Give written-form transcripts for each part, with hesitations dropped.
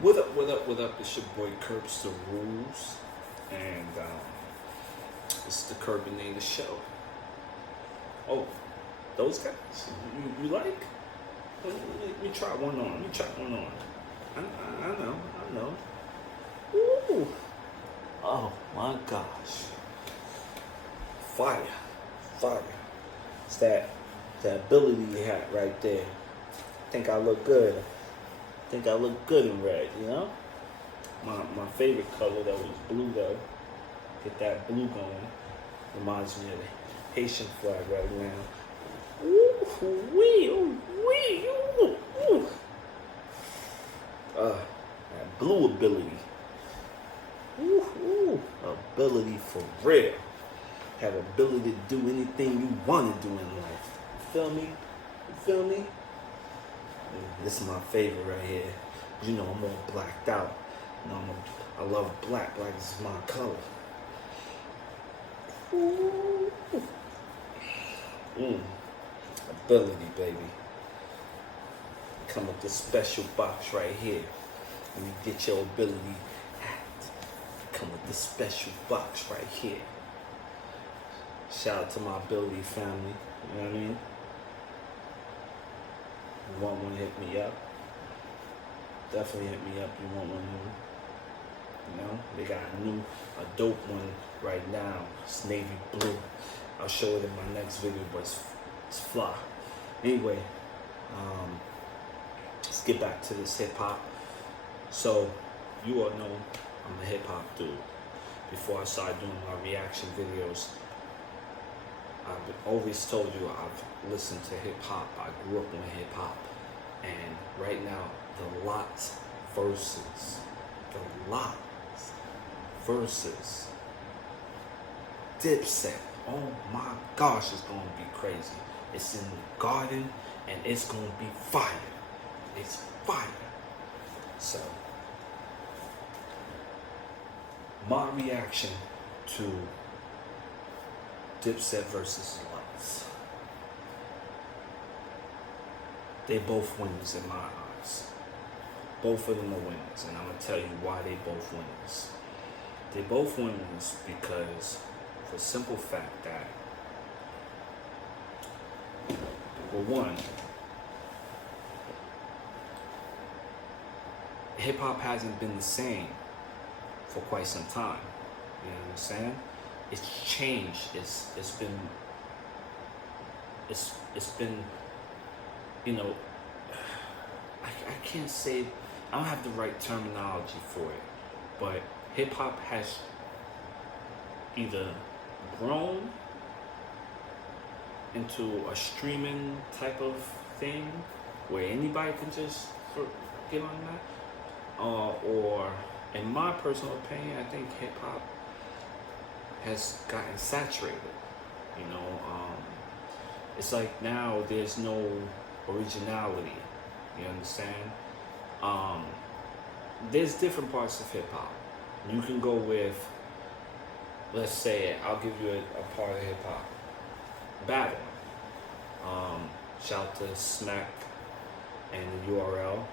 What up, what up, what up? It's your boy Curbs the Rules, and it's the KERBINATOR show. Oh, those guys? You like? Let me try one on. I know. Ooh. Oh my gosh. Fire. It's that ability you had right there. Think I look good. Think I look good in red, you know? My favorite color that was blue though. Get that blue going. Reminds me of the Haitian flag right now. Ooh wee, ooh wee, ooh. That blue ability. Ooh. Ability for real. Have ability to do anything you want to do in life. You feel me? This is my favorite right here. You know I'm all blacked out. You know I love black. Black is my color. Ooh. Ability, baby. Come with this special box right here. When you get your ability hat, come with this special box right here. Shout out to my ability family. You know what I mean? You want one to hit me up? Definitely hit me up. You want one new? You know, they got a dope one right now. It's navy blue. I'll show it in my next video, but it's fly. Anyway, let's get back to this hip hop. So, you all know I'm a hip hop dude. Before I started doing my reaction videos, I've always told you I've listened to hip hop. I grew up on hip hop, and right now the LOX versus Dipset. Oh my gosh, it's gonna be crazy. It's in the garden, and it's gonna be fire. It's fire. So, my reaction to Dipset versus LOX. They both winners in my eyes. Both of them are winners, and I'm gonna tell you why they both winners. They both winners because, for the simple fact that, well, one, hip hop hasn't been the same for quite some time. You know what I'm saying? It's changed. It's been, you know, I can't say, I don't have the right terminology for it, but hip hop has either grown into a streaming type of thing where anybody can just get on that, or in my personal opinion, I think hip hop has gotten saturated. You know, it's like now there's no originality. You understand? There's different parts of hip hop. You can go with, let's say, I'll give you a part of hip hop. Battle. Shout out to Smack and the URL.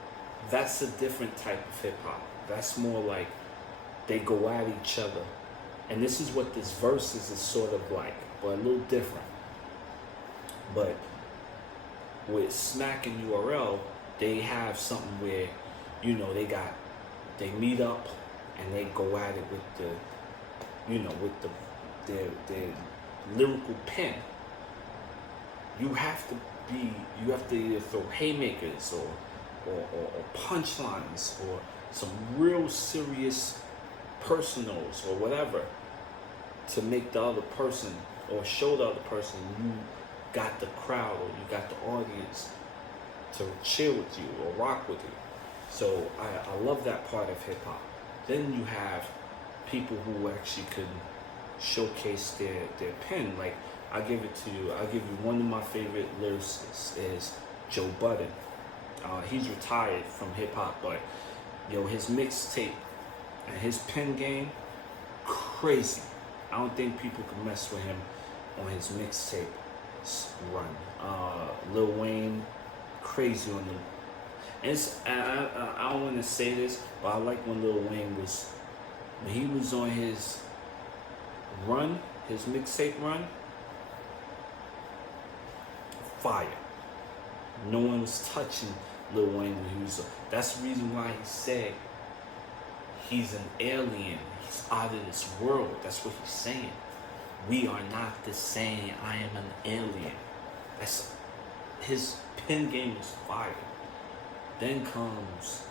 That's a different type of hip hop. That's more like they go at each other. And this is what this Verzuz is sort of like, but a little different. But with Smack and URL, they have something where, you know, they meet up and they go at it with the, you know, with their lyrical pen. You have to either throw haymakers or punchlines or some real serious personals or whatever to make the other person or show the other person you got the crowd or you got the audience to chill with you or rock with you. So I love that part of hip hop. Then you have people who actually can showcase their pen. Like, I'll give it to you. I'll give you one of my favorite lyricists is Joe Budden. He's retired from hip hop, but yo, his mixtape and his pen game, crazy. I don't think people can mess with him on his mixtape run. Lil Wayne, crazy on I don't want to say this, but I like when Lil Wayne when he was on his run, his mixtape run, fire. No one was touching Lil Wayne when he was. That's the reason why he said he's an alien. He's out of this world. That's what he's saying. We are not the same. I am an alien. That's his pen game is fire. Then comes,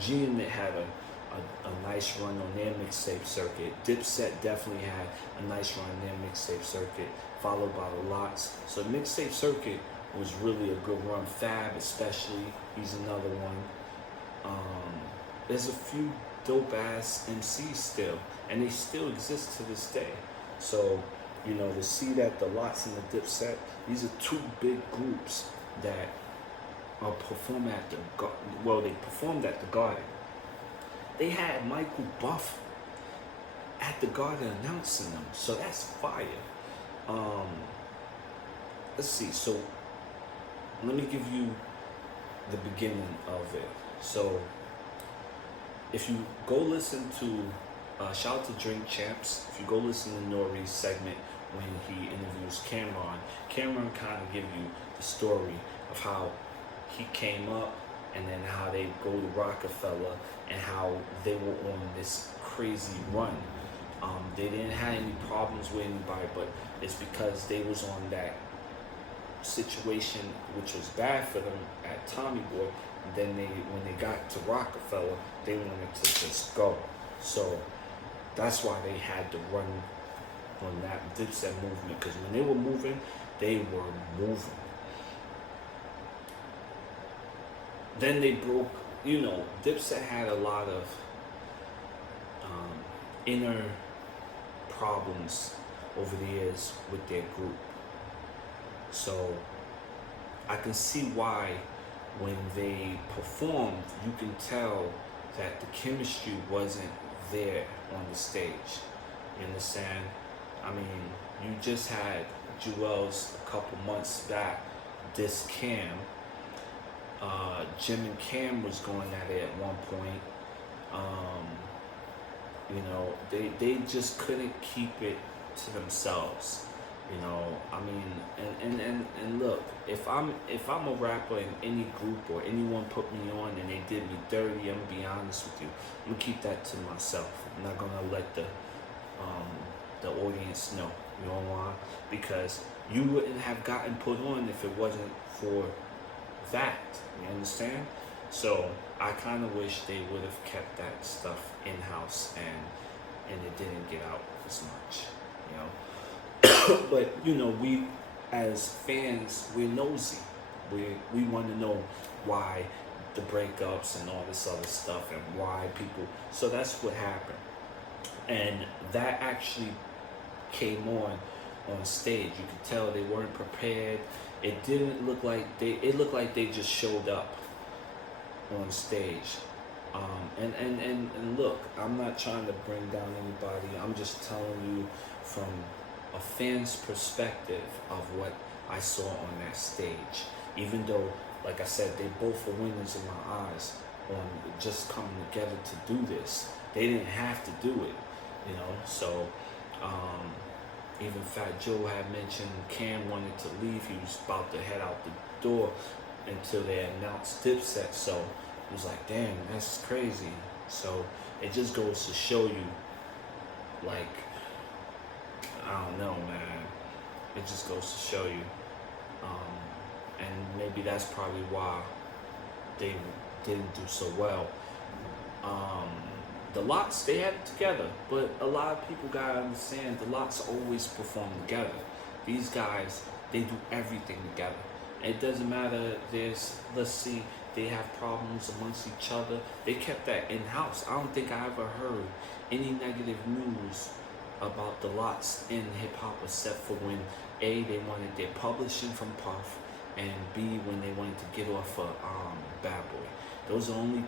G-Unit had a nice run on their mixtape circuit. Dipset definitely had a nice run on their mixtape circuit, followed by the LOX. So the mixtape circuit was really a good run. Fab especially, he's another one. There's a few dope ass MCs still, and they still exist to this day. So, to see that the LOX and the Dipset, these are two big groups that perform at they performed at the Garden. They had Michael Buff at the Garden announcing them, so that's fire. Let's see. So let me give you the beginning of it. So if you go listen to shout out to Drink Champs, if you go listen to Nori's segment when he interviews Cameron kind of give you the story of how he came up, and then how they go to Rockefeller, and how they were on this crazy run. They didn't have any problems with anybody, but it's because they was on that situation which was bad for them at Tommy Boy. And then when they got to Rockefeller, they wanted to just go. So that's why they had to run on that Dipset movement, because when they were moving, they were moving. Then they broke, Dipset had a lot of inner problems over the years with their group. So I can see why when they performed, you can tell that the chemistry wasn't there on the stage. You understand? I mean, you just had Juelz a couple months back, diss Cam. Jim and Cam was going at it at one point. They just couldn't keep it to themselves. I mean, and look, if I'm a rapper in any group or anyone put me on and they did me dirty, I'm gonna be honest with you. I'm gonna keep that to myself. I'm not gonna let the audience know. You know why? Because you wouldn't have gotten put on if it wasn't for that. You understand? So I kind of wish they would have kept that stuff in-house and it didn't get out as much, But we as fans, we're nosy. We want to know why the breakups and all this other stuff and why people. So that's what happened, and that actually came on stage. You could tell they weren't prepared. It didn't look like it looked like they just showed up on stage. And look, I'm not trying to bring down anybody. I'm just telling you from a fan's perspective of what I saw on that stage. Even though, like I said, they both were winners in my eyes on just coming together to do this. They didn't have to do it, So, even Fat Joe had mentioned Cam wanted to leave. He was about to head out the door until they announced Dipset. So it was like, damn, that's crazy. So it just goes to show you, like, I don't know, man. It just goes to show you. And maybe that's probably why they didn't do so well. The LOX, they had it together, but a lot of people gotta understand the LOX always perform together. These guys, they do everything together. It doesn't matter, let's see, they have problems amongst each other. They kept that in-house. I don't think I ever heard any negative news about the LOX in hip-hop except for when A, they wanted their publishing from Puff, and B, when they wanted to get off of Bad Boy. Those are only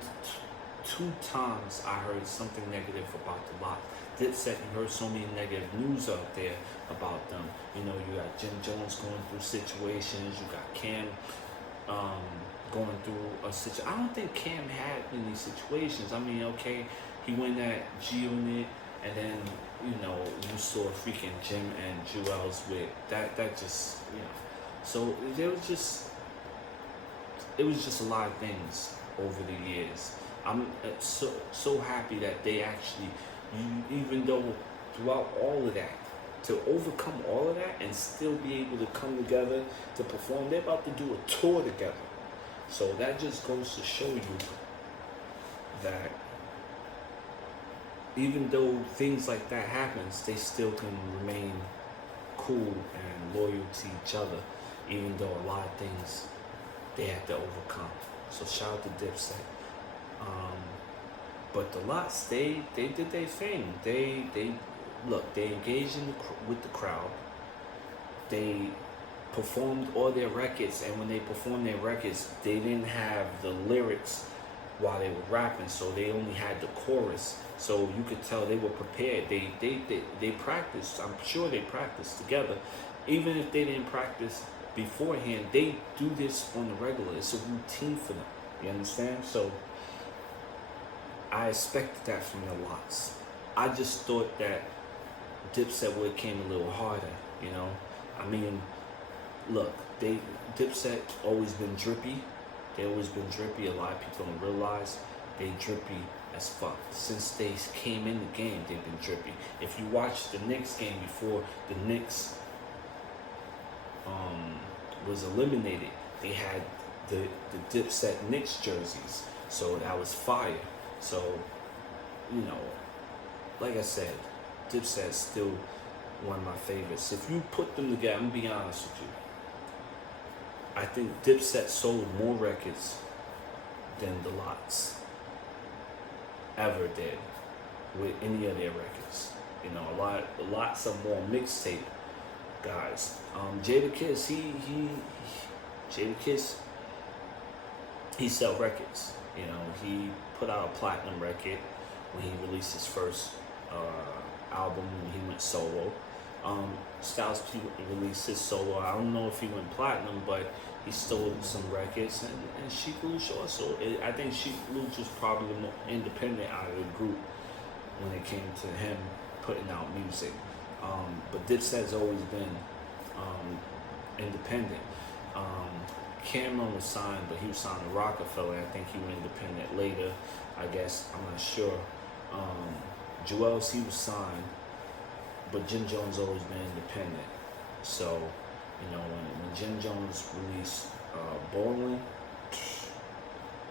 two times I heard something negative about the LOX. Dipset, you heard so many negative news out there about them. You got Jim Jones going through situations. You got Cam going through a situation. I don't think Cam had many situations. I mean, okay, he went at G-Unit, and then, you know, you saw freaking Jim and Juelz with that just, you know. So it was just a lot of things over the years. I'm so happy that they actually, even though throughout all of that, to overcome all of that and still be able to come together to perform, they're about to do a tour together. So that just goes to show you that even though things like that happens, they still can remain cool and loyal to each other, even though a lot of things they had to overcome. So shout out to Dipset. But the LOX, they did their thing. They look, they engaged with the crowd. They performed all their records, and when they performed their records, they didn't have the lyrics while they were rapping, so they only had the chorus. So you could tell they were prepared. They practiced. I'm sure they practiced together. Even if they didn't practice beforehand, they do this on the regular. It's a routine for them. You understand? So I expected that from the LOX. I just thought that Dipset would have came a little harder, you know? I mean, look, Dipset always been drippy. They always been drippy. A lot of people don't realize they drippy as fuck. Since they came in the game, they've been drippy. If you watch the Knicks game before the Knicks was eliminated, they had the Dipset Knicks jerseys. So that was fire. So, you know, like I said, Dipset's still one of my favorites. If you put them together, I'm gonna be honest with you, I think Dipset sold more records than the LOX ever did with any of their records. You know, lots of more mixtape guys. Jadakiss, he sell records. You know, he put out a platinum record when he released his first album when he went solo. Styles P released his solo. I don't know if he went platinum, but he stole some records. And Sheek Louch also. I think Sheek Louch was probably the more independent out of the group when it came to him putting out music. But Dipset's always been independent. Cameron was signed, but he was signed to Rockefeller. I think he went independent later, I guess. I'm not sure. Juelz, he was signed, but Jim Jones always been independent. So, you know, when Jim Jones released Bowling,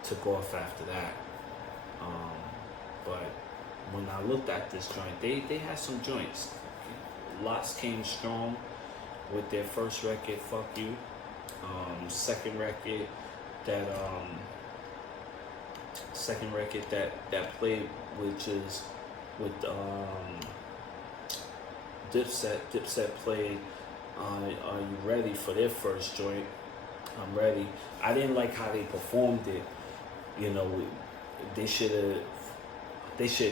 took off after that. But when I looked at this joint, they had some joints. LOX came strong with their first record, Fuck You. Second record that played, which is with Dipset. Dipset played Are You Ready for their first joint. I'm Ready. I didn't like how they performed it. You know, they should have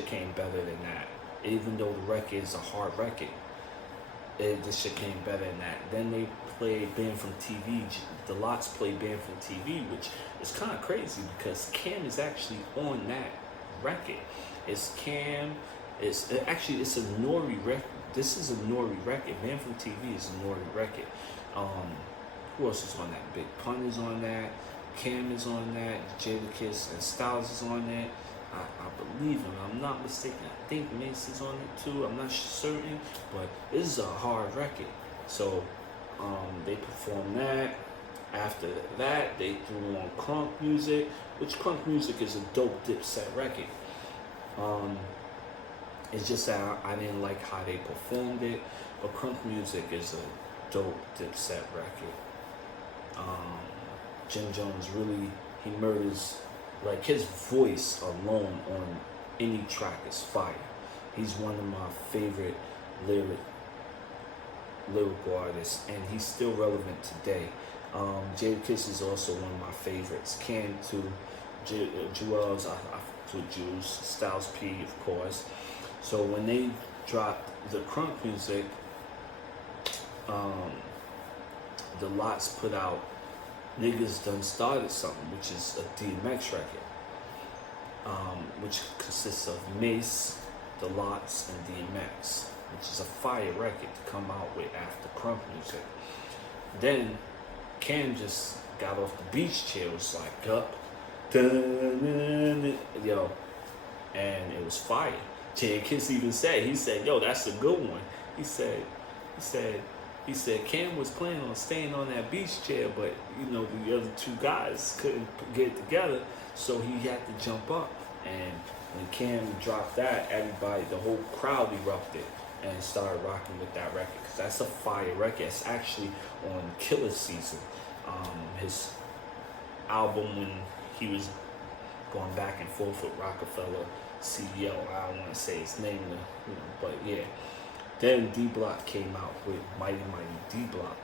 came better than that. Even though the record is a hard record, this shit came better than that. Then they played Banned from TV. The LOX played Banned from TV, which is kind of crazy because Cam is actually on that record. It's Cam. It's a Nori record. This is a Nori record. Banned from TV is a Nori record. Who else is on that? Big Pun is on that. Cam is on that. Jadakiss and Styles is on that. I believe him. I'm not mistaken. I think Mace is on it too. I'm not certain, but this is a hard record. So they performed that. After that, they threw on Crunk Music, which Crunk Music is a dope Dipset record. It's just that I didn't like how they performed it, but Crunk Music is a dope Dipset record. Jim Jones really, he murders, like his voice alone on any track is fire. He's one of my favorite lyrical artists, and he's still relevant today. Jadakiss is also one of my favorites. Cam too, Juelz, to Juelz, Styles P, of course. So when they dropped the Crunk Music, the LOX put out niggas done started something, which is a DMX record, which consists of Mace, the LOX, and DMX, which is a fire record to come out with after Crunk Music. Then Cam just got off the beach chair, was like, up, yo, and it was fire. Jadakiss even said, he said, yo, that's a good one. He said, Cam was planning on staying on that beach chair, but you know, the other two guys couldn't get it together, so he had to jump up. And when Cam dropped that, everybody, the whole crowd erupted and started rocking with that record, because that's a fire record. It's actually on Killa Season, his album when he was going back and forth with Rockefeller CEO. I don't want to say his name, you know, but yeah. Then D Block came out with Mighty Mighty D Block.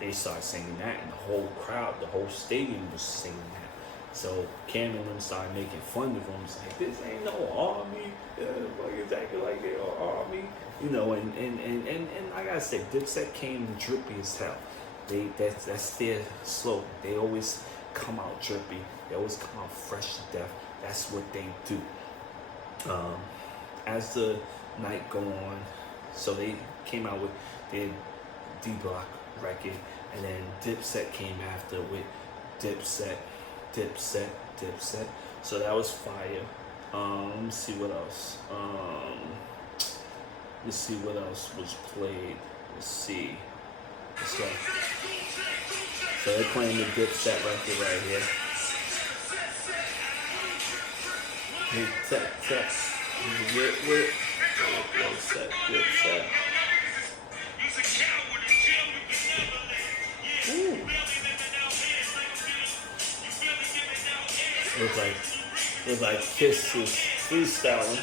They started singing that, and the whole crowd, the whole stadium was singing that. So Cam and them started making fun of him. It's like, this ain't no army. It's acting like they are army. You know, and like I said, Dipset came drippy as hell. That's their slogan. They always come out drippy. They always come out fresh to death. That's what they do. As the night go on, so they came out with their D Block record, and then Dipset came after with Dipset. So that was fire. Let me see what else. Let's see what else was played. Let's see. So they're playing the Dipset record right here. Dipset. Dipset. Ooh. Looks like Kiss is freestyling.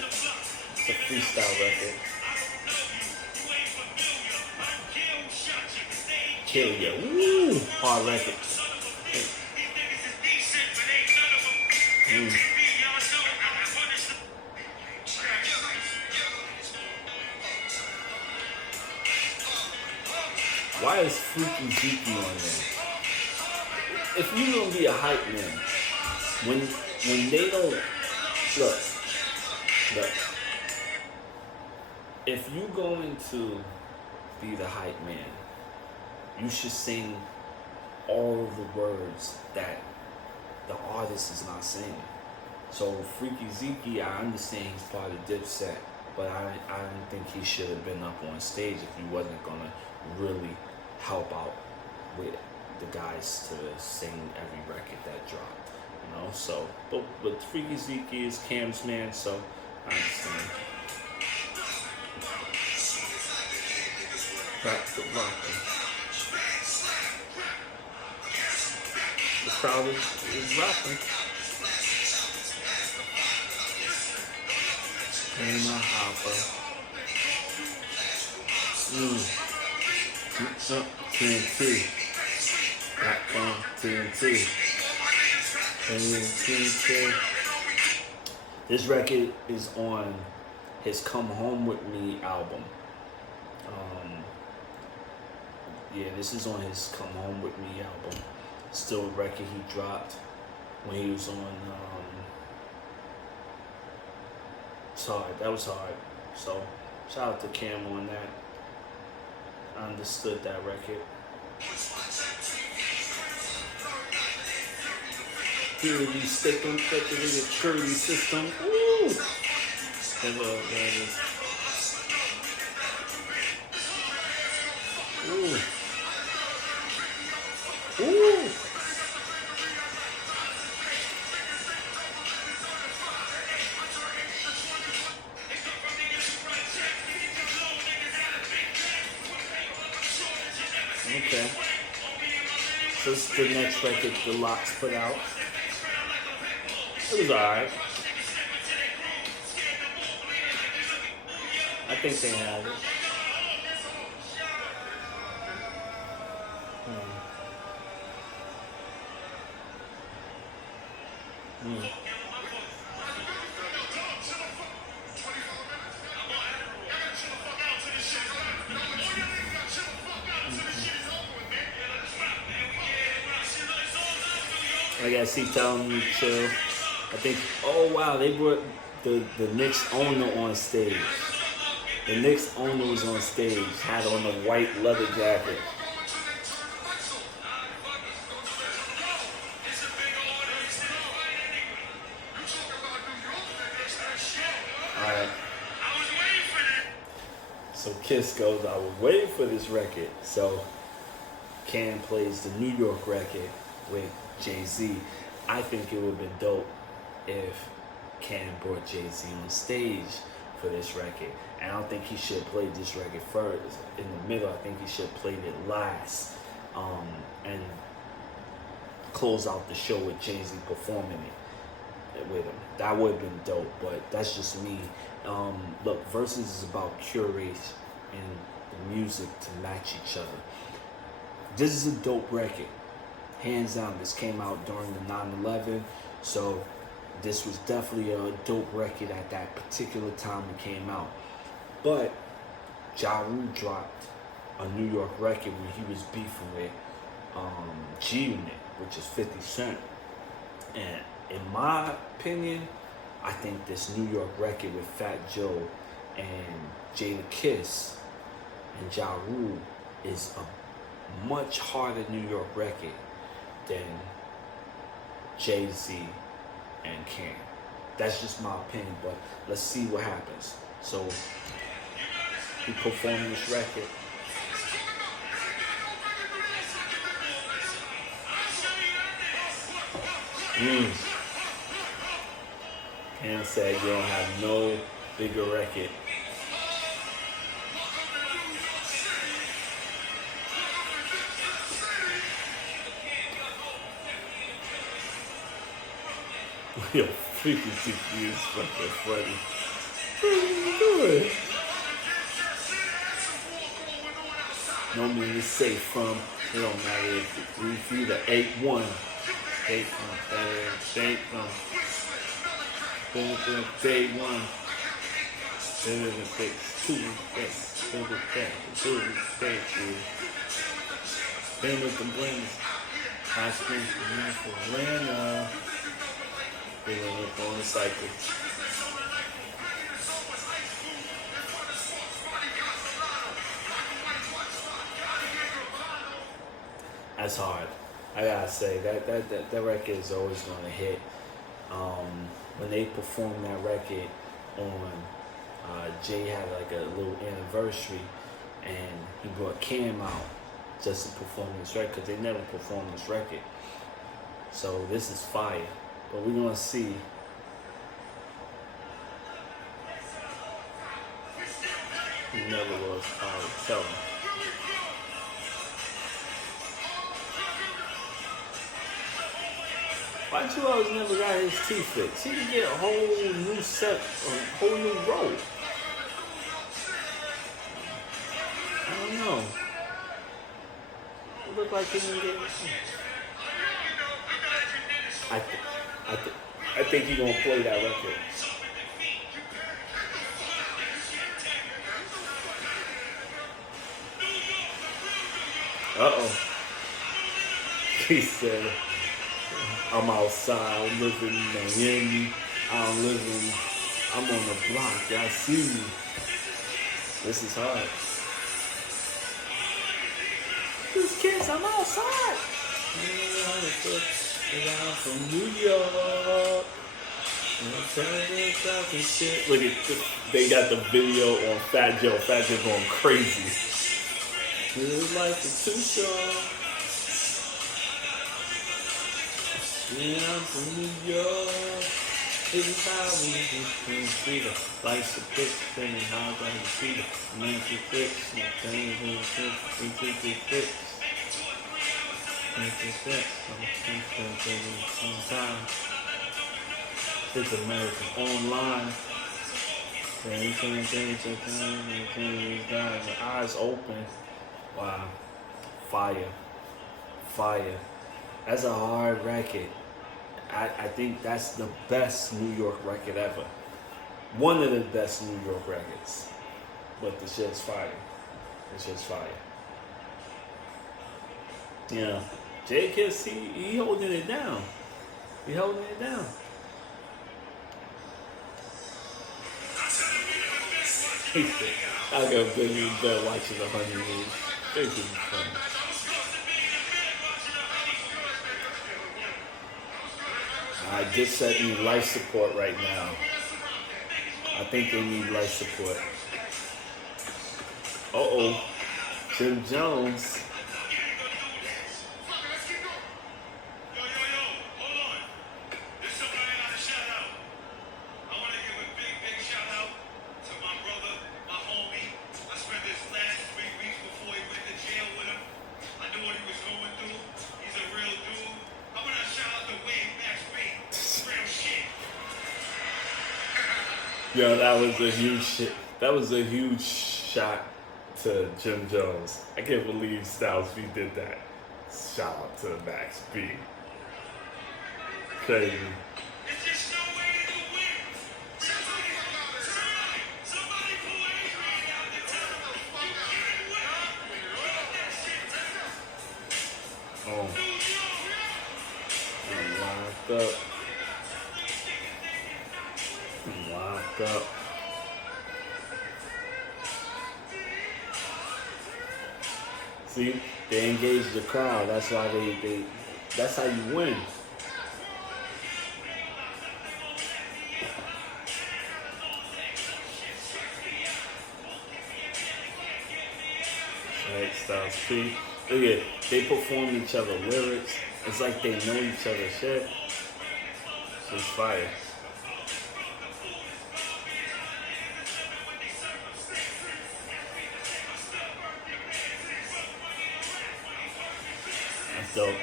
It's a freestyle record. Kill ya. Woo! Hard record. Why is Freaky Zeeky on there? If you gonna be a hype man, when they don't look, if you going to be the hype man, you should sing all of the words that the artist is not singing. So Freaky Zeeky, I understand he's part of Dipset, but I didn't think he should have been up on stage if he wasn't gonna really help out with the guys to sing every record that dropped, you know. So, but Freaky Zeeky is Cam's man, so I understand. Back to rocking. The crowd is rocking. And my hopper. TNT. Back on TNT. TNT. This record is on his Come Home With Me album. Yeah, this is on his Come Home With Me album. Still a record he dropped when he was on, it's hard. That was hard. So, shout out to Cam on that. I understood that record. Purity system, purity system. Woo! Hello, Ooh. Ooh. Okay. So this is the next record the LOX put out. It was alright. I think they have it. Yes, he telling me to chill. I think, oh wow, they brought the Knicks owner on stage. The Knicks owner was on stage, had on a white leather jacket. Alright. So Kiss goes, I was waiting for this record. So Cam plays the New York record with Jay-Z. I think it would have been dope if Cam brought Jay-Z on stage for this record. And I don't think he should have played this record first. In the middle, I think he should have played it last. And close out the show with Jay-Z performing it with him. That would have been dope, but that's just me. Look, Verzuz is about curating the music to match each other. This is a dope record. Hands down, this came out during the 9/11, so this was definitely a dope record at that particular time it came out. But Ja Rule dropped a New York record when he was beefing with G-Unit, which is 50 Cent. And in my opinion, I think this New York record with Fat Joe and Jadakiss and Ja Rule is a much harder New York record than Jay-Z and Cam. That's just my opinion, but let's see what happens. So he performed this record. Cam said you don't have no bigger record. Yo, Freaky Zeeky is fucking funny. What are you doing? No mean it's safe from, it don't matter if we feel the 8-1. 8 from, 8 from. Day 1. Then it takes 2 days. Then it takes 2 days. Then with the blends. I scream for me for Atlanta. They went up on the cycle. That's hard. I gotta say that record is always gonna hit. When they performed that record on, Jay had like a little anniversary, and he brought Cam out just to perform this record because they never performed this record. So this is fire. But we're gonna see. He never was power. Tell him. Why Juelz never got his teeth fixed? He could get a whole new set, a whole new road. I don't know. It looked like he didn't get it. I think he's gonna play that record. Uh-oh. He said, I'm outside, I'm living in Miami, I'm on the block, y'all see me. This is hard. This kids, I'm outside. I'm from New York. Look at this. They got the video on Fat Joe. Fat Joe going crazy. Feels like the too short. Yeah, I'm from New York. This is how we do freedom. Life's a bitch, spending hard on the freedom. Man's a bitch, my things in the bitch, we keep it bitch. Sometimes it's American online. Eyes open. Wow. Fire. That's a hard record. I think that's the best New York record ever. One of the best New York records. But the shit's fire. Yeah. Jadakiss, he holding it down. He holding it down. He said, I got Billy Bell watching the 100 moves. This is funny. Alright, Dipset need life support right now. I think they need life support. Uh-oh. Jim Jones. Yo, that was a huge shit. That was a huge shot to Jim Jones. I can't believe Styles P did that. Shout out to Max B. Crazy. Oh. I'm locked up. Locked up. See, they engage the crowd. That's why they that's how you win. Right, Styles P. Look at it. They perform each other lyrics. It's like they know each other's shit. So it's fire. Dope.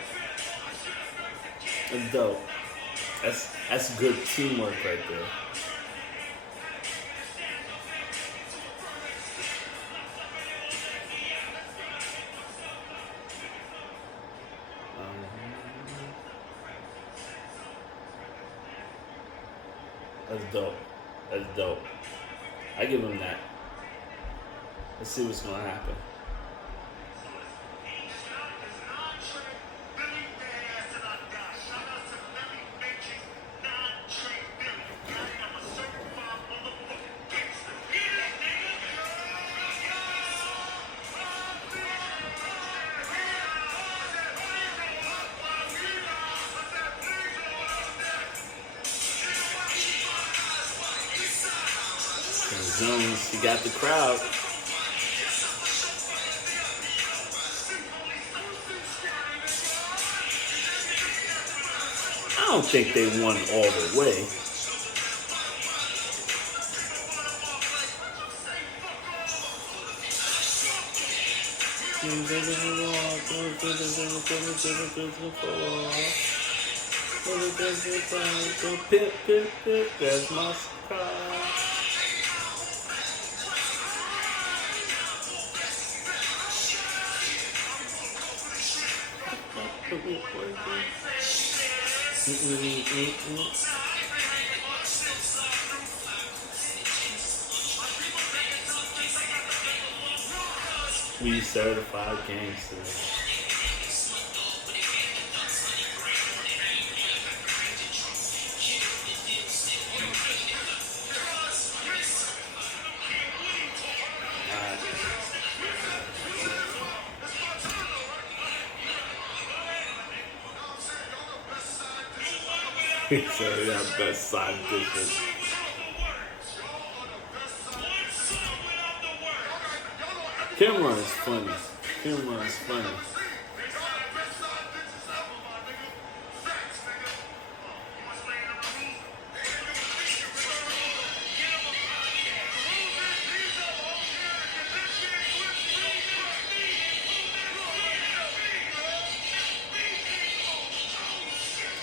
That's dope. That's good teamwork right there. That's dope. That's dope. I give him that. Let's see what's gonna happen. Jones, he got the crowd. I don't think they won all the way. There's my scar. We certified gangsters. He said that best side dishes. Cameron is funny. Cameron is funny.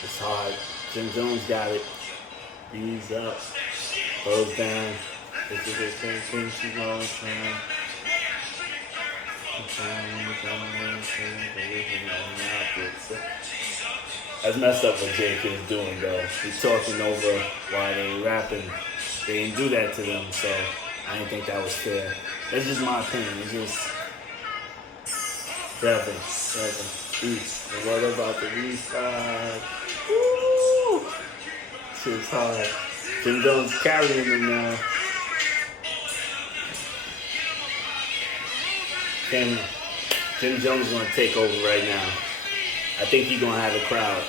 It's hard. Jim Jones got it. Ease up. Goes down. This is the same thing she's all the time. That's messed up what Jadakiss doing though. He's talking over while they rapping. They didn't do that to them, so I didn't think that was fair. That's just my opinion. It's just 7. What about the restart? Woo! shit's hard. Jim Jones carrying him now. Jim Jones is gonna take over right now. I think he's gonna have a crowd.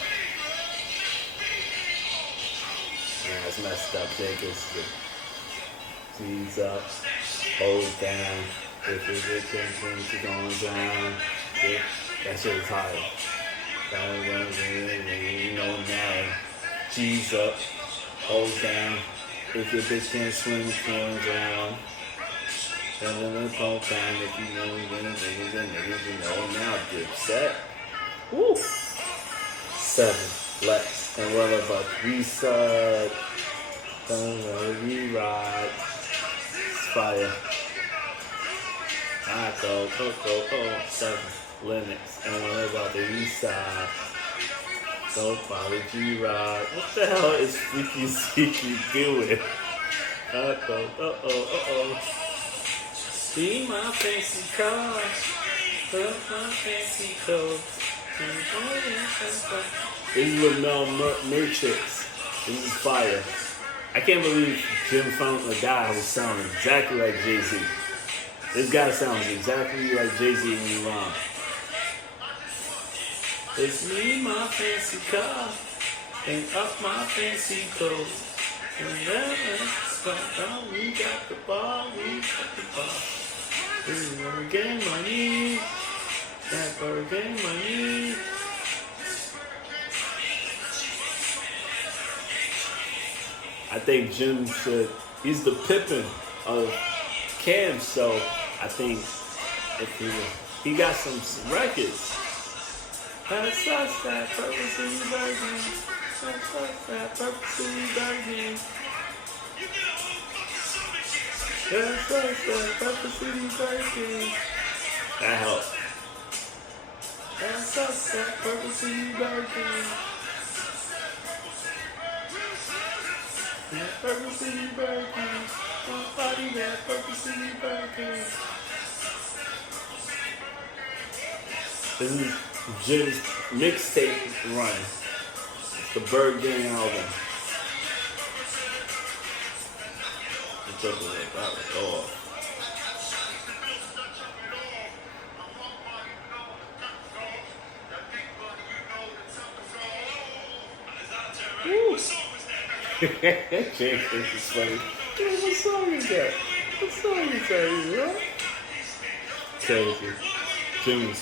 Man, that's messed up. Jadakiss. He's up. Hold down. If it's going down. That shit is hard. You know now. G's up. Hold down. If your bitch can't swim, it's going down. And then it's all time. If you know niggas you know now. Dipset. Woo! 7. LOX and Rell about reset. Don't worry, ride. Fire. I go. 7. Linux and Rell about the east side. So follow G-Rod. What the hell is Freaky Zeeky doing? Uh-oh. See my fancy car. Put my fancy clothes. This is Lil Matrix. This is fire. I can't believe Jim found a guy who sounds exactly like Jay-Z. This guy sounds exactly like Jay-Z when he rhymes. It's me, my fancy car, and up my fancy clothes. And then we got the bar. This is Burger money. That Burger money. I think Jim should. He's the Pippin of Cam, so I think if he got some records. That's us, that purposely burden. That's us, that purposely burden. That's us, that purposely burden. That helps. That's us, that purposely burden. That purposely burden. Somebody that purposely burden. This is Jim's mixtape run. It's the Bird Gang album. It's up with it. That was off. Woo! Jadakiss is funny. What song is that? What song is that? Crazy. Jim's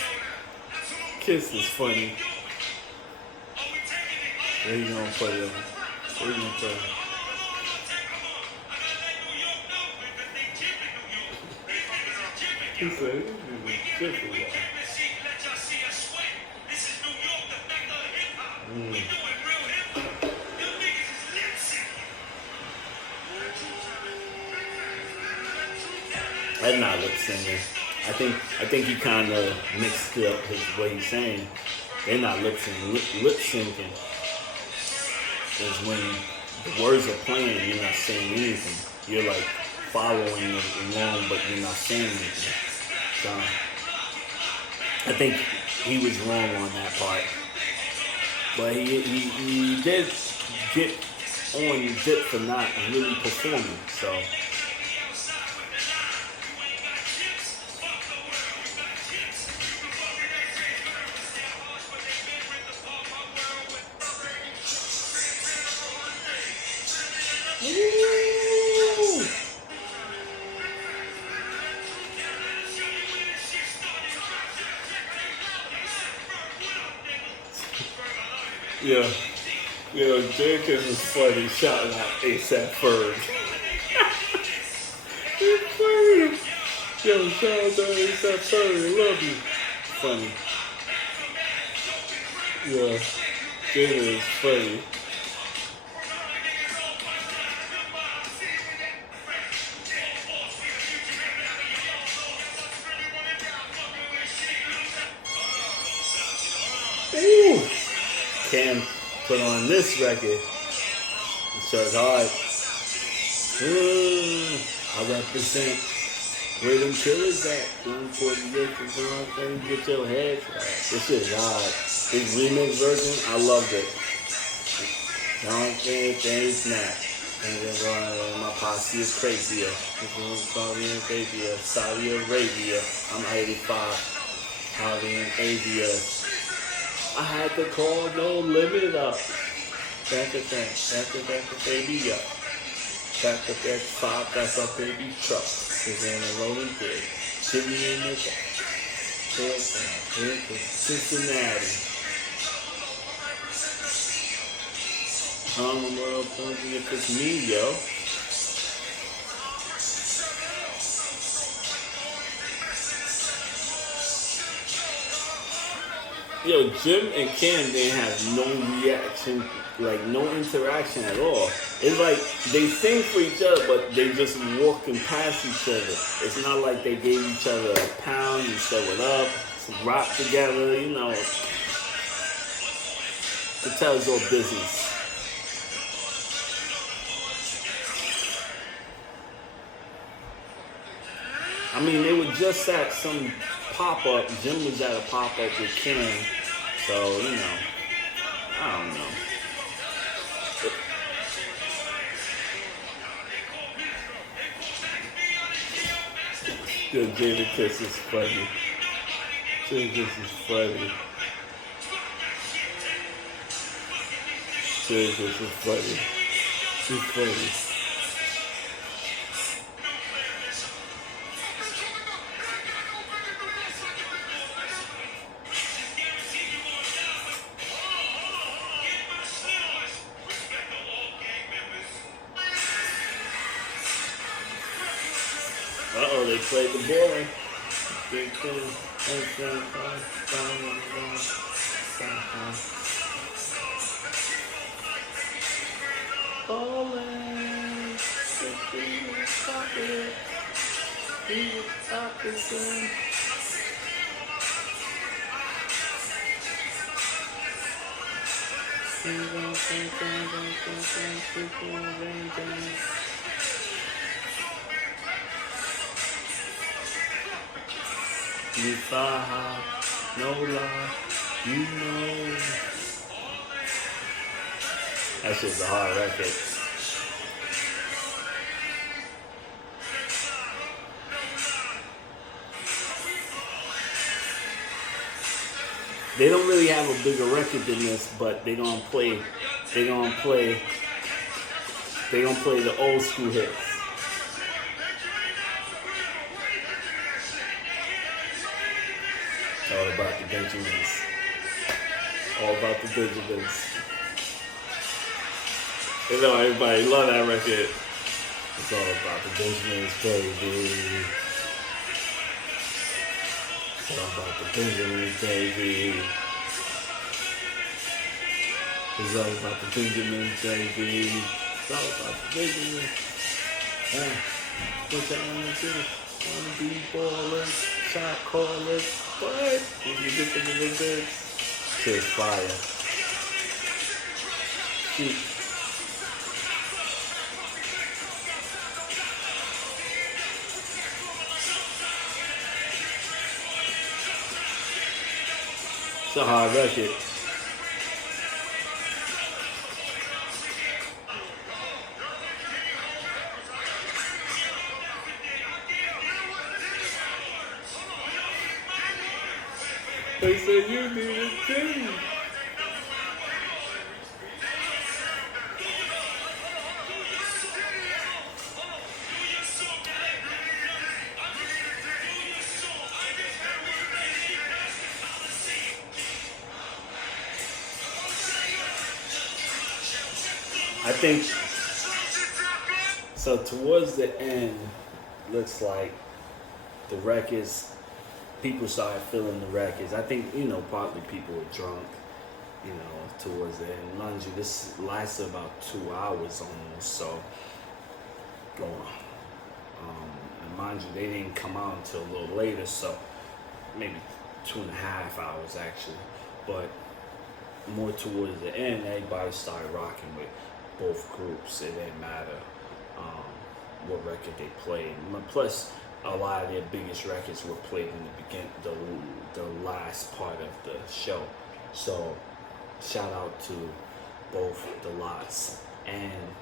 Kiss is funny. Where you gonna play them? Where you gonna play? He said, this is different. That's not lip singing. I think he kind of mixed up what he's saying. They're not lip syncing. Lip syncing is when the words are playing and you're not saying anything. You're like following along, but you're not saying anything. So I think he was wrong on that part. But he did get on Dip for not really performing. So. Yeah, Jadakiss is funny, shouting out ASAP Ferg. He's funny. Yo, shout out to ASAP Ferg, I love you. Funny. Yeah, Jada is funny. Ooh. Cam put on this record. It shows hard. I represent where them killers at. 148 get your head. This shit is hard. This remix version, I loved it. Don't think they snap. And then going, my posse is crazier. Saudi Arabia, Saudi Arabia. I'm 85. Saudi Arabia. I had to call no limit up. Back to baby up. Back to back 5, that's our baby truck. Is in a rolling big. Jimmy in the back. Cincinnati. I'm a little funky if it's me, yo. Yo, Jim and Cam didn't have no reaction, like no interaction at all. It's like they sing for each other, but they just walking past each other. It's not like they gave each other a pound and show it up, some rock together, you know. The tell it's all business. I mean, they were just at some pop-up. Jim was at a pop-up with Ken. So, you know, I don't know. Yo, Jadakiss is funny. Jadakiss is funny. Jadakiss is funny. She's funny. Uh-oh, they played the bowling. Bowling. Stop it. Stop it. You thought, no lie, you know. That's just a hard record. They don't really have a bigger record than this, but they gonna play the old school hits. All about the Benjamins. All about the Benjamins. You know, everybody love that record. It's all about the Benjamins, baby. It's all about the Benjamins, baby. It's all about the Benjamins, baby. It's all about the Benjamins. What y'all wanna do? Wanna be ballin', shot callin'. What? Did you get the good? Shit's fire. Sheek. It's a hard record. They said you need a team. I think so. Towards the end, looks like the records. People started feeling the records. I think, you know, partly people were drunk, you know, towards the end. Mind you, this lasted about 2 hours almost, so go on. And mind you, they didn't come out until a little later, so maybe 2.5 hours actually. But more towards the end, everybody started rocking with both groups. It didn't matter what record they played. Plus, a lot of their biggest records were played in the last part of the show. So, shout out to both the LOX and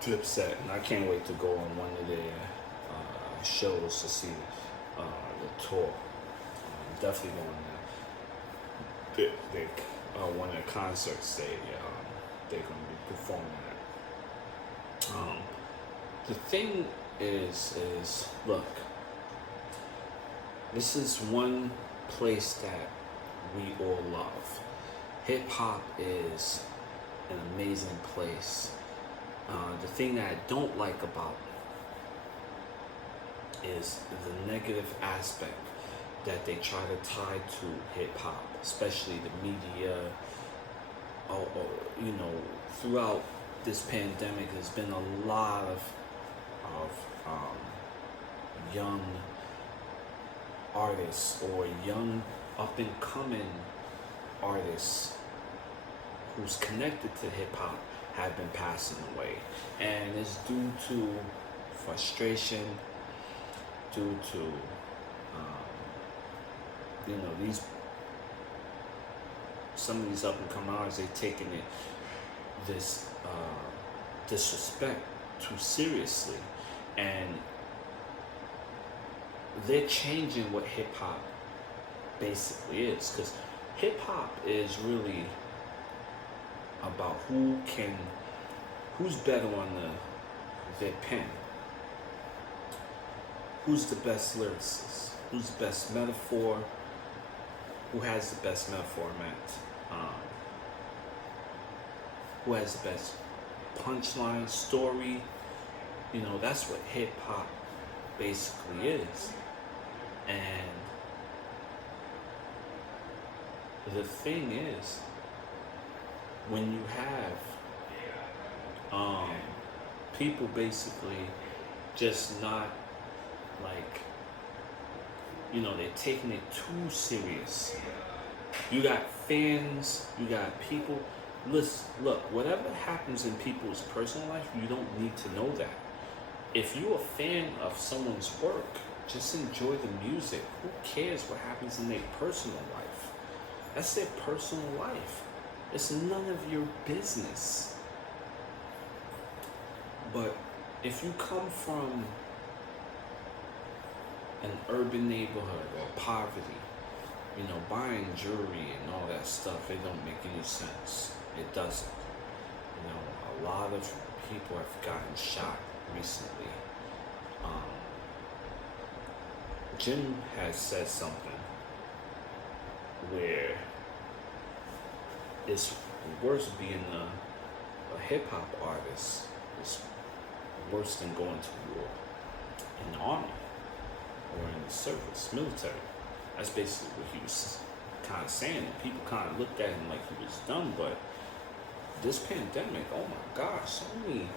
Dipset, and I can't wait to go on one of their shows to see the tour. Definitely going to one of the concerts they're going to be performing at. The thing is look, this is one place that we all love. Hip hop is an amazing place. The thing that I don't like about is the negative aspect that they try to tie to hip hop, especially the media. Throughout this pandemic, there's been a lot of young artists or young up and coming artists who's connected to hip hop have been passing away, and it's due to frustration, due to some of these up and coming artists, they taking this disrespect too seriously, and they're changing what hip hop basically is, because hip hop is really about who's better on their pen, who's the best lyricist, who's the best metaphor, who has the best metaphor, who has the best punchline, story. That's what hip hop basically is. And the thing is, when you have people basically just not like, they're taking it too serious. You got fans, you got people. Listen, look, whatever happens in people's personal life, you don't need to know that. If you're a fan of someone's work, just enjoy the music. Who cares what happens in their personal life? That's their personal life. It's none of your business. But if you come from an urban neighborhood or poverty, buying jewelry and all that stuff, it don't make any sense. It doesn't. A lot of people have gotten shot recently. Jim has said something where it's worse being a hip hop artist. It's worse than going to war in the army or in the service, military. That's basically what he was kind of saying. And people kind of looked at him like he was dumb, but this pandemic, oh my gosh, so many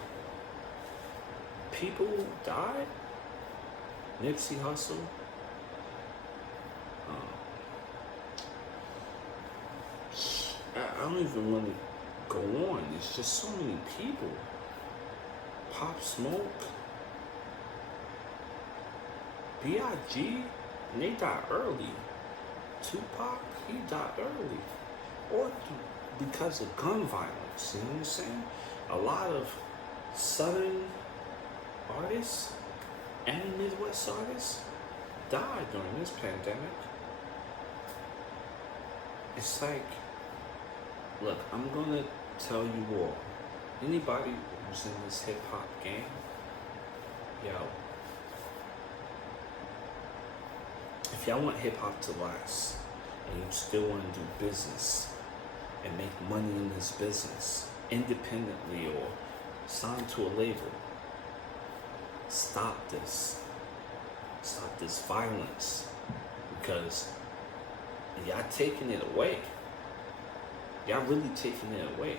people died. Nipsey Hussle. I don't even want to go on. There's just so many people. Pop Smoke. B.I.G. And they died early. Tupac, he died early. Or because of gun violence, you know what I'm saying? A lot of Southern artists and Midwest artists died during this pandemic. It's like, look, I'm gonna tell you all, anybody who's in this hip hop game, yo, if y'all want hip hop to last and you still want to do business and make money in this business independently or sign to a label, stop this. Stop this violence, because y'all taking it away. Y'all really taking it away.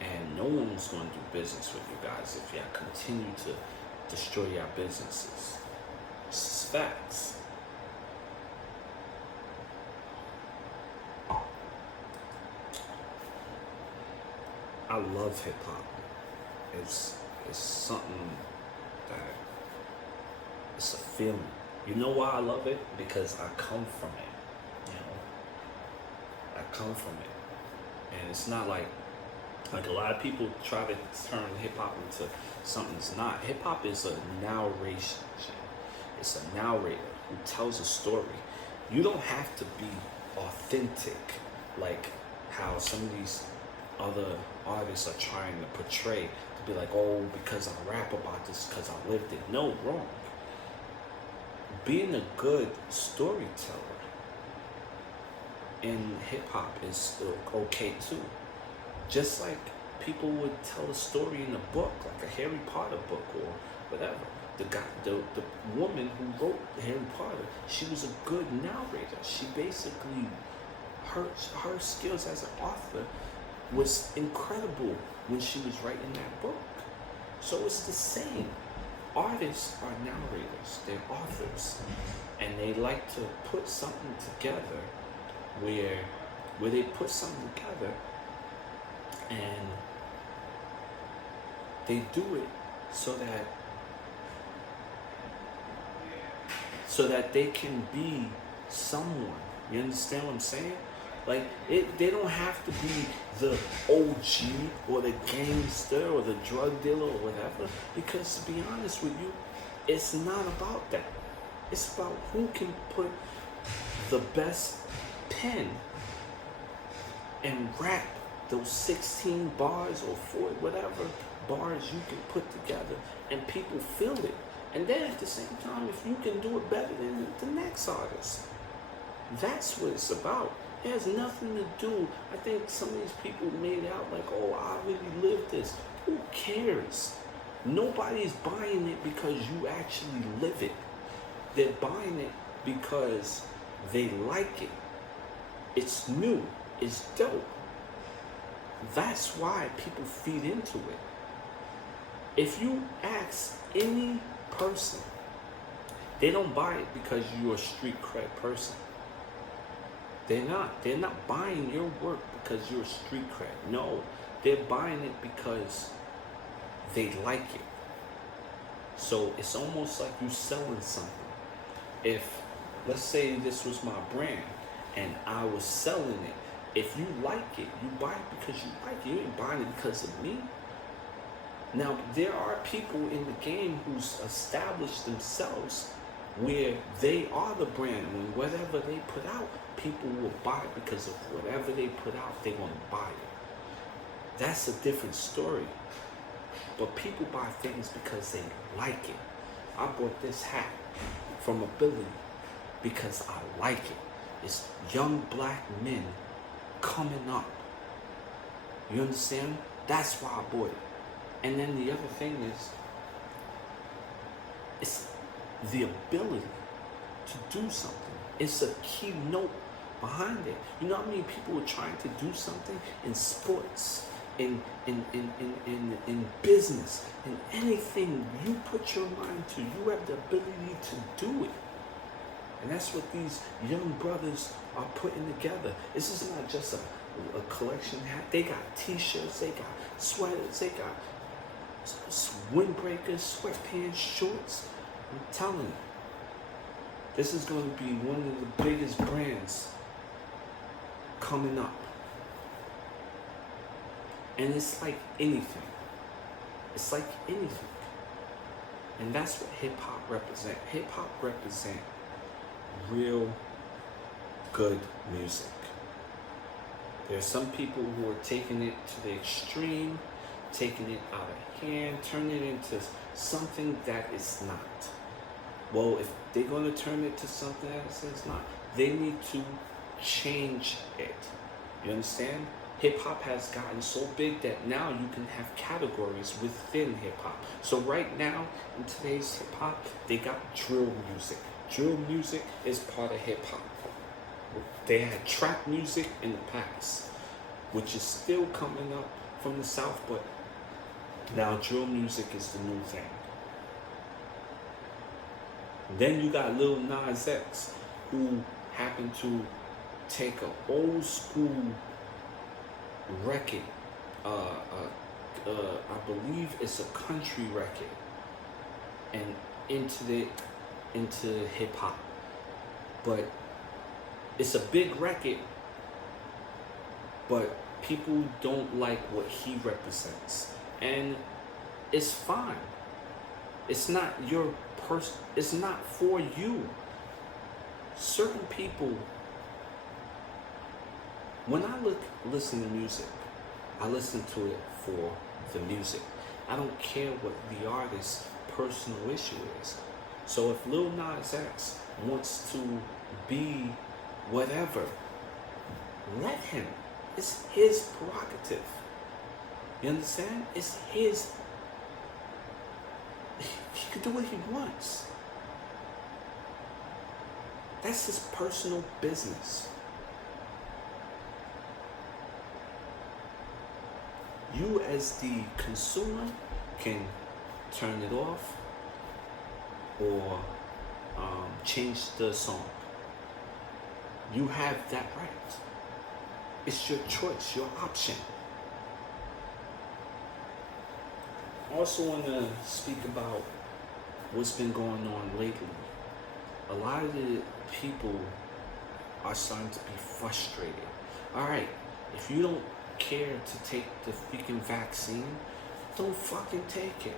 And no one's going to do business with you guys if y'all continue to destroy your businesses. This is facts. I love hip hop. It's something that, it's a feeling. You know why I love it? Because I come from it. I come from it. And it's not like Like a lot of people try to turn hip hop into something it's not. Hip hop is a narration. It's a narrator who tells a story. You don't have to be authentic like how some of these other artists are trying to portray, to be like, oh, because I rap about this, because I lived it. No, wrong. Being a good storyteller in hip hop is okay too. Just like people would tell a story in a book, like a Harry Potter book or whatever. The woman who wrote Harry Potter, she was a good narrator. She basically, her skills as an author was incredible when she was writing that book. So it's the same. Artists are narrators, they're authors, and they like to put something together where they put something together and they do it so that they can be someone. You understand what I'm saying? Like, they don't have to be the OG or the gangster or the drug dealer or whatever, because to be honest with you, it's not about that. It's about who can put the best pen and rap those 16 bars or 4, whatever bars you can put together, and people feel it. And then at the same time, if you can do it better than the next artist, that's what it's about. It has nothing to do. I think some of these people made out like, oh, I really lived this. Who cares? Nobody's buying it because you actually live it. They're buying it because they like it. It's new. It's dope. That's why people feed into it. If you ask any person, they don't buy it because you're a street cred person. They're not buying your work because you're a street cred. No, they're buying it because they like it. So it's almost like you selling something. If, let's say this was my brand and I was selling it, if you like it, you buy it because you like it. You ain't buying it because of me. Now, there are people in the game who's established themselves where they are the brand. When whatever they put out, people will buy it because of whatever they put out, they want to buy it. That's a different story. But people buy things because they like it. I bought this hat from Ability because I like it. It's young black men coming up. You understand? That's why I bought it. And then the other thing is, it's the ability to do something. It's a key note behind it. You know how many people are trying to do something in sports, in business, in anything you put your mind to, you have the ability to do it. And that's what these young brothers are putting together. This is not just a collection hat. They got t-shirts, they got sweaters, they got windbreakers, sweatpants, shorts. I'm telling you, this is going to be one of the biggest brands coming up. And it's like anything. It's like anything. And that's what hip-hop represents. Hip-hop represents real good music. There's some people who are taking it to the extreme, taking it out of hand, turning it into something that is not. Well, if they're going to turn it to something that it's not, they need to change it. You understand? Hip-hop has gotten so big that now you can have categories within hip-hop. So right now, in today's hip-hop, they got drill music. Drill music is part of hip-hop. They had trap music in the past, which is still coming up from the South, but now drill music is the new thing. Then you got Lil Nas X, who happened to take an old school record, I believe it's a country record, and into hip hop. But it's a big record, but People don't like what he represents. And it's fine. It's not your person. It's not for you. Certain people, when I listen to music, I listen to it for the music. I don't care what the artist's personal issue is. So if Lil Nas X wants to be whatever, let him. It's his prerogative. You understand? It's his. He can do what he wants. That's his personal business. You as the consumer can turn it off or change the song. You have that right. It's your choice, your option. I also want to speak about what's been going on lately. A lot of the people are starting to be frustrated. All right, if you don't care to take the freaking vaccine, don't fucking take it.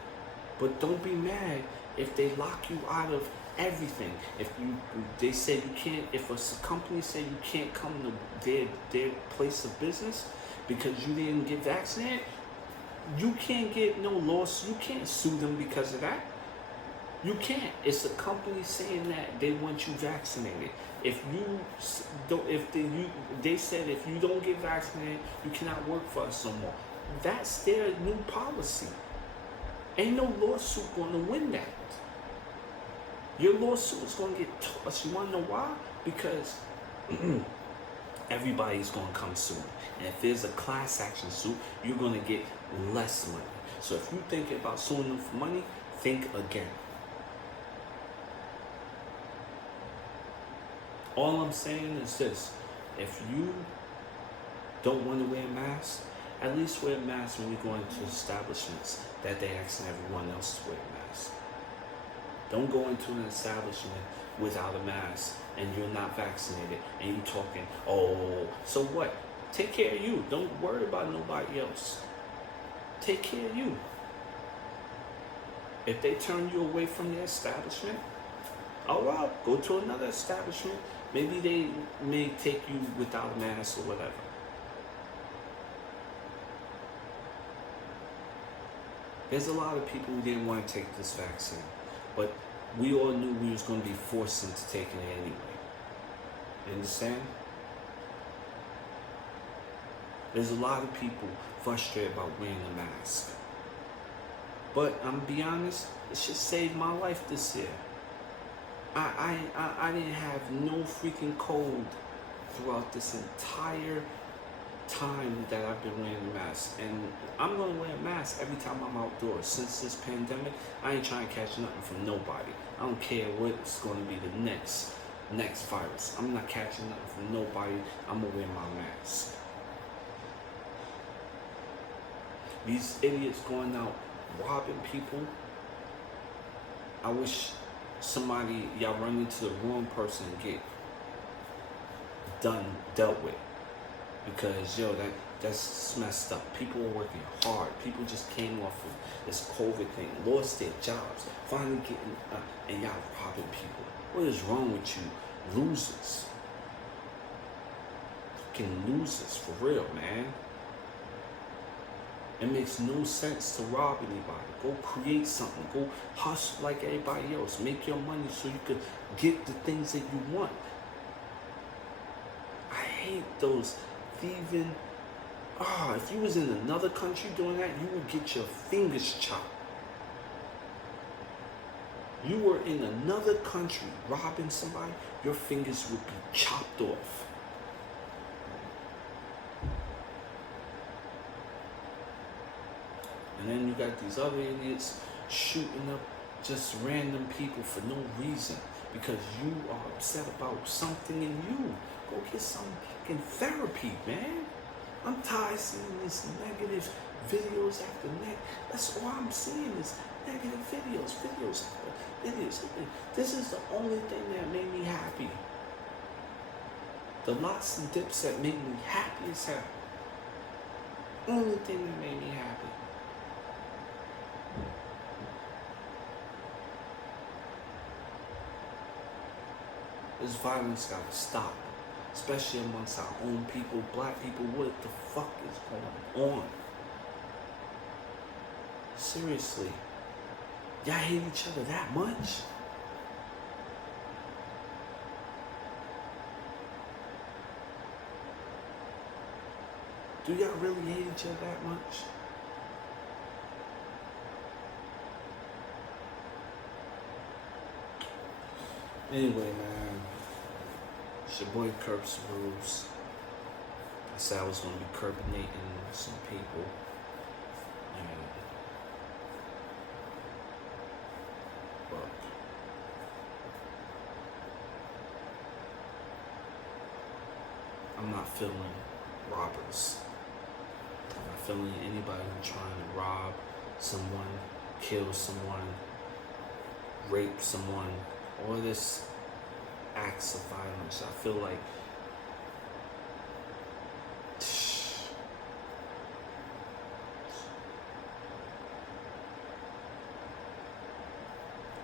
But don't be mad if they lock you out of everything. If they say you can't, if a company say you can't come to their place of business because you didn't get vaccinated, you can't get no loss. You can't sue them because of that. You can't. It's a company saying that they want you vaccinated. If you don't, they said if you don't get vaccinated, you cannot work for us no more. That's their new policy. Ain't no lawsuit going to win that. Your lawsuit is going to get tossed. You want to know why? Because everybody's going to come soon. And if there's a class action suit, you're going to get less money. So if you're thinking about suing them for money, think again. All I'm saying is this. If you don't want to wear a mask, at least wear a mask when you go into establishments that they asking everyone else to wear a mask. Don't go into an establishment without a mask and you're not vaccinated and you're talking, oh, so what? Take care of you. Don't worry about nobody else. Take care of you. If they turn you away from the establishment, all right, go to another establishment. Maybe they may take you without a mask or whatever. There's a lot of people who didn't want to take this vaccine, but we all knew we was going to be forced into taking it anyway. You understand? There's a lot of people frustrated about wearing a mask. But I'm gonna be honest, it should save my life this year. I didn't have no freaking cold throughout this entire time that I've been wearing a mask. And I'm gonna wear a mask every time I'm outdoors. Since this pandemic, I ain't trying to catch nothing from nobody. I don't care what's gonna be the next virus. I'm not catching nothing from nobody. I'm gonna wear my mask. These idiots going out robbing people. I wish somebody, y'all run into the wrong person and get dealt with. Because, yo, that's messed up. People are working hard. People just came off of this COVID thing, lost their jobs, finally getting and y'all robbing people. What is wrong with you? Losers. Fucking losers, for real, man. It makes no sense to rob anybody. Go create something. Go hustle like everybody else. Make your money so you could get the things that you want. I hate those thieving. If you was in another country doing that, you would get your fingers chopped. You were in another country robbing somebody, your fingers would be chopped off. And then you got these other idiots shooting up just random people for no reason because you are upset about something in you. Go get some fucking therapy, man. I'm tired of seeing these negative videos after That's all I'm seeing is negative videos. This is the only thing that made me happy. The LOX and Dipset made me happy as hell. Only thing that made me happy. This violence gotta stop. Especially amongst our own people, black people. What the fuck is going on? Seriously. Y'all hate each other that much? Do y'all really hate each other that much? Anyway, man. It's your boy Kerbs Rules. I said I was going to be curbinating some people. And look. I'm not feeling robbers. I'm not feeling anybody trying to rob someone, kill someone, rape someone, all this acts of violence. I feel like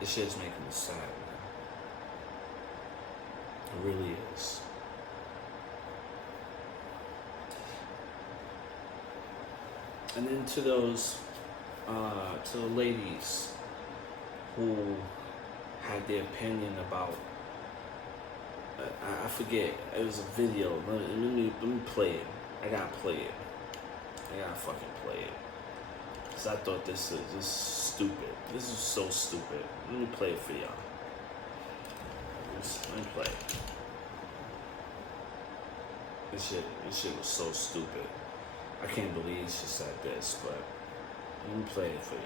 this shit's making me sad, man. It really is. And then to those, to the ladies who had their opinion about, I forget, it was a video. Let me play it. I gotta play it. I gotta fucking play it. Because I thought this is stupid. This is so stupid. Let me play it for y'all. Let me play it. This shit was so stupid. I can't believe she said this, but let me play it for y'all.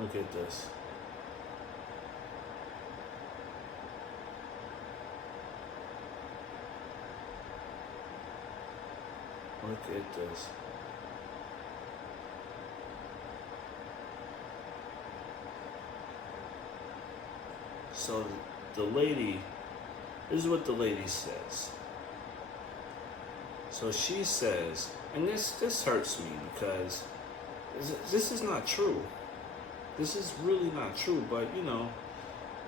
Look at this. Look at this. So the lady, this is what the lady says. So she says, and this hurts me because this is not true. This is really not true, but you know,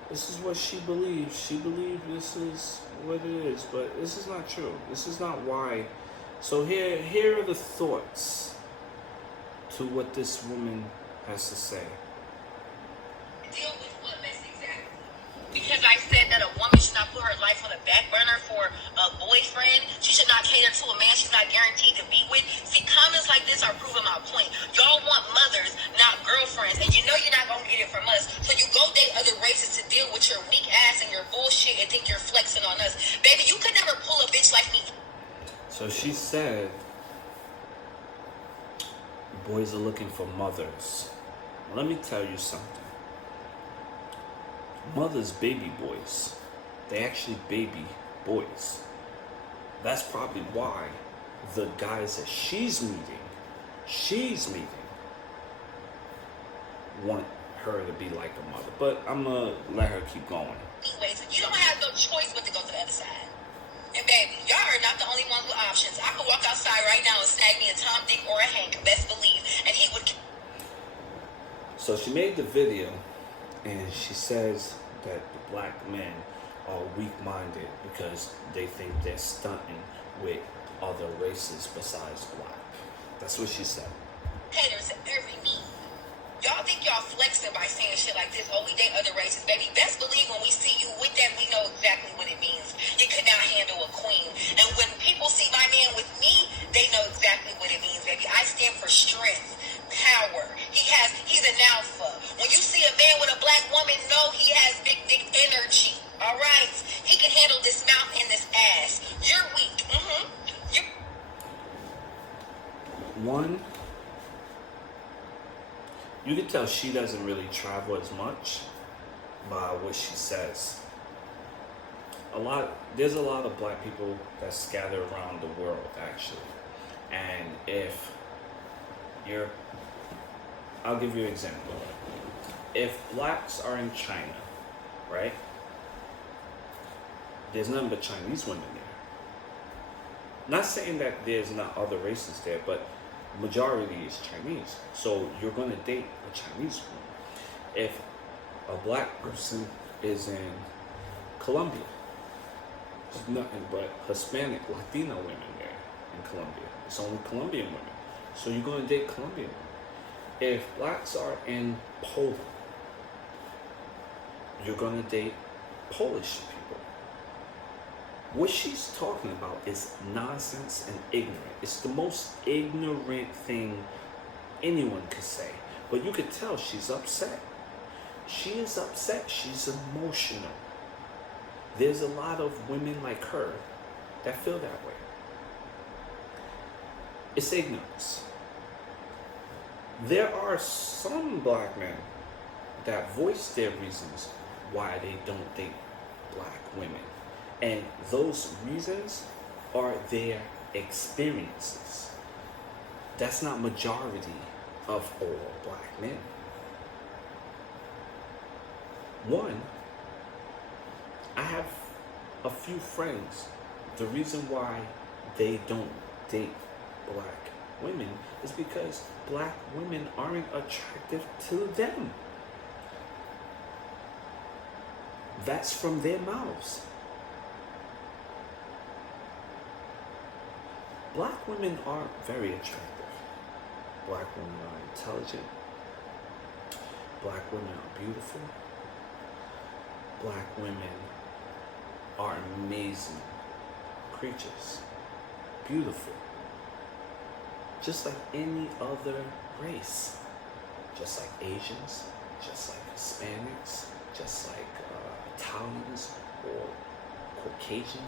this is what she believes. She believes this is what it is, but this is not true. This is not why. So here are the thoughts to what this woman has to say. Deal with what mess exactly? Because I said that a woman should not put her life on the back burner for a boyfriend. She should not cater to a man she's not guaranteed to be with. See, comments like this are proving my point. Y'all want mothers, not girlfriends, and you know you're not gonna get it from us. So you go date other races to deal with your weak ass and your bullshit and think you're flexing on us. Baby, you could never pull a bitch like me. So she said, boys are looking for mothers. Let me tell you something. Mothers baby boys. They actually baby boys. That's probably why the guys that she's meeting, want her to be like a mother. But I'm gonna let her keep going. You don't have no choice but to go to the other side. And baby, y'all are not the only ones with options. I could walk outside right now and snag me a Tom, Dick, or a Hank, best believe, and he would. So she made the video, and she says that the black men are weak-minded because they think they're stunting with other races besides black. That's what she said. Haters at every mean. Y'all think y'all flexing by saying shit like this, oh, we date other races, baby. Best believe when we see you with that, we know exactly what it means. You could not handle a queen. And when people see my man with me, they know exactly what it means, baby. I stand for strength, power. He's an alpha. When you see a man with a black woman, know he has big dick energy, all right? He can handle this mouth and this ass. You're weak. One, you can tell she doesn't really travel as much by what she says. There's a lot of black people that scatter around the world, actually. And if you're, I'll give you an example. If blacks are in China, right? There's nothing but Chinese women there. Not saying that there's not other races there, but majority is Chinese. So you're going to date a Chinese woman. If a black person is in Colombia, there's nothing but Hispanic, Latino women there in Colombia. It's only Colombian women. So you're going to date Colombian women. If blacks are in Poland, you're going to date Polish people. What she's talking about is nonsense and ignorant. It's the most ignorant thing anyone could say. But you could tell she's upset. She is upset. She's emotional. There's a lot of women like her that feel that way. It's ignorance. There are some black men that voice their reasons why they don't date black women. And those reasons are their experiences. That's not majority of all black men. One, I have a few friends. The reason why they don't date black women is because black women aren't attractive to them. That's from their mouths. Black women aren't very attractive. Black women are intelligent. Black women are beautiful. Black women are amazing creatures. Beautiful. Just like any other race. Just like Asians, just like Hispanics, just like Italians or Caucasian.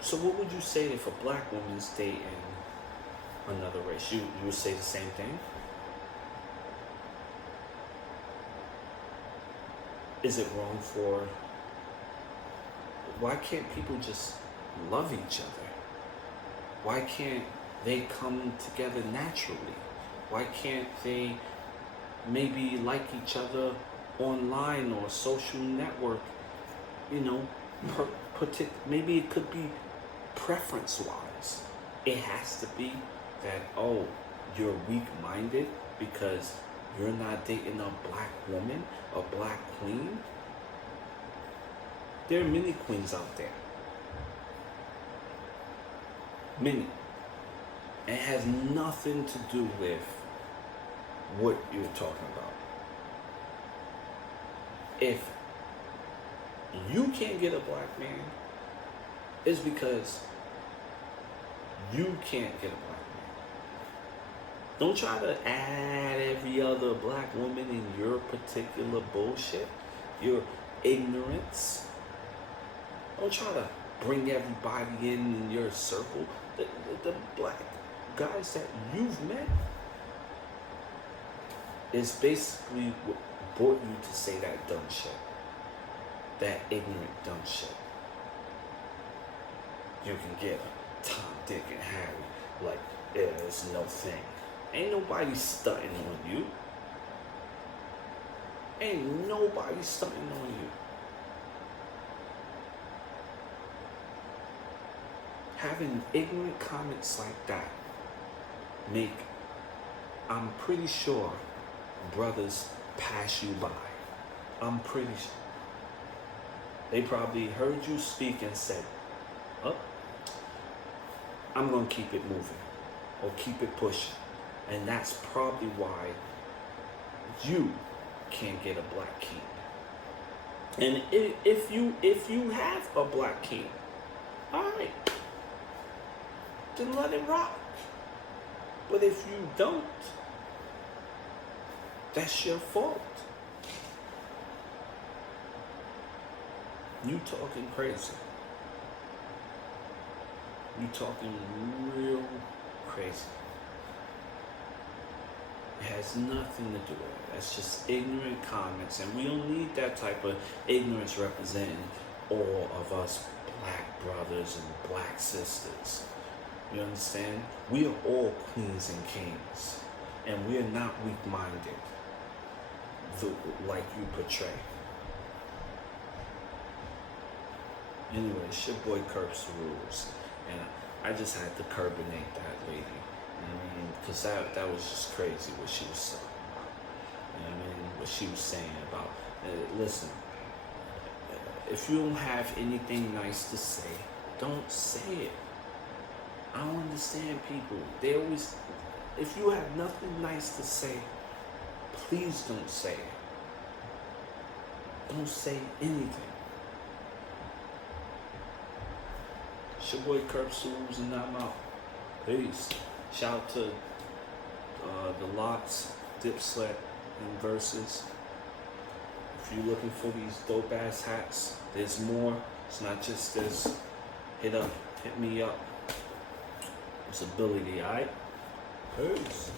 So what would you say if a black woman's dating another race? You would say the same thing? Is it wrong for... Why can't people just love each other? Why can't they come together naturally? Why can't they maybe like each other online or social network? You know, maybe it could be preference-wise. It has to be that, oh, you're weak-minded because you're not dating a black woman, a black queen. There are many queens out there. Many. And it has nothing to do with what you're talking about. If you can't get a black man, it's because you can't get a black man. Don't try to add every other black woman in your particular bullshit, your ignorance. Don't try to bring everybody in your circle. The black guys that you've met is basically what brought you to say that dumb shit. That ignorant dumb shit. You can get a Tom, Dick, and Harry like it's no thing. Ain't nobody stunting on you. Ain't nobody stunting on you. Having ignorant comments like that make, I'm pretty sure, brothers pass you by. I'm pretty sure. They probably heard you speak and said, oh, I'm going to keep it moving or keep it pushing. And that's probably why you can't get a black king. And if you have a black king, all right, then let it rock. But if you don't, that's your fault. You talking crazy. You talking real crazy. It has nothing to do with it. That's just ignorant comments, and we don't need that type of ignorance representing all of us black brothers and black sisters. You understand? We are all queens and kings, and we are not weak-minded, like you portray. Anyway, it's your boy Curbs the Rules, and I just had to curbinate that lady. You know what I mean? Because that was just crazy what she was saying. You know what I mean? What she was saying about, listen, if you don't have anything nice to say, don't say it. I don't understand people. They always, if you have nothing nice to say, please don't say it. Don't say anything. It's your boy Curbs the Rules, and I'm out. Peace. Shout out to the LOX, Dipset, and Verzuz. If you're looking for these dope ass hats, there's more. It's not just this. Hit me up. It's ability, alright? Peace.